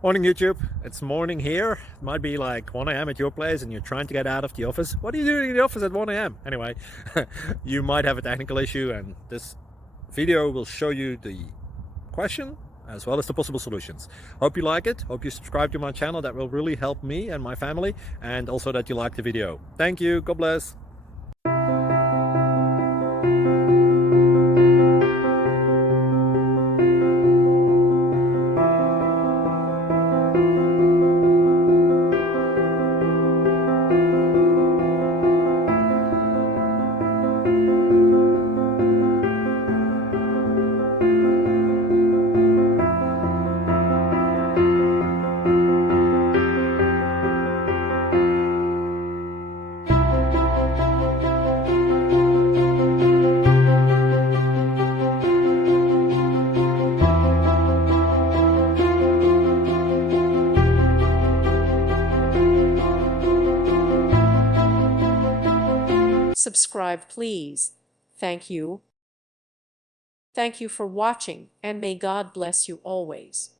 Morning YouTube, it's morning here. It might be like 1 a.m. at your place and you're trying to get out of the office. What are you doing in the office at 1 a.m.? Anyway, you might have a technical issue and this video will show you the question as well as the possible solutions. Hope you like it, hope you subscribe to my channel. That will really help me and my family, and also that you like the video. Thank you, God bless. Subscribe, please. Thank you. Thank you for watching, and may God bless you always.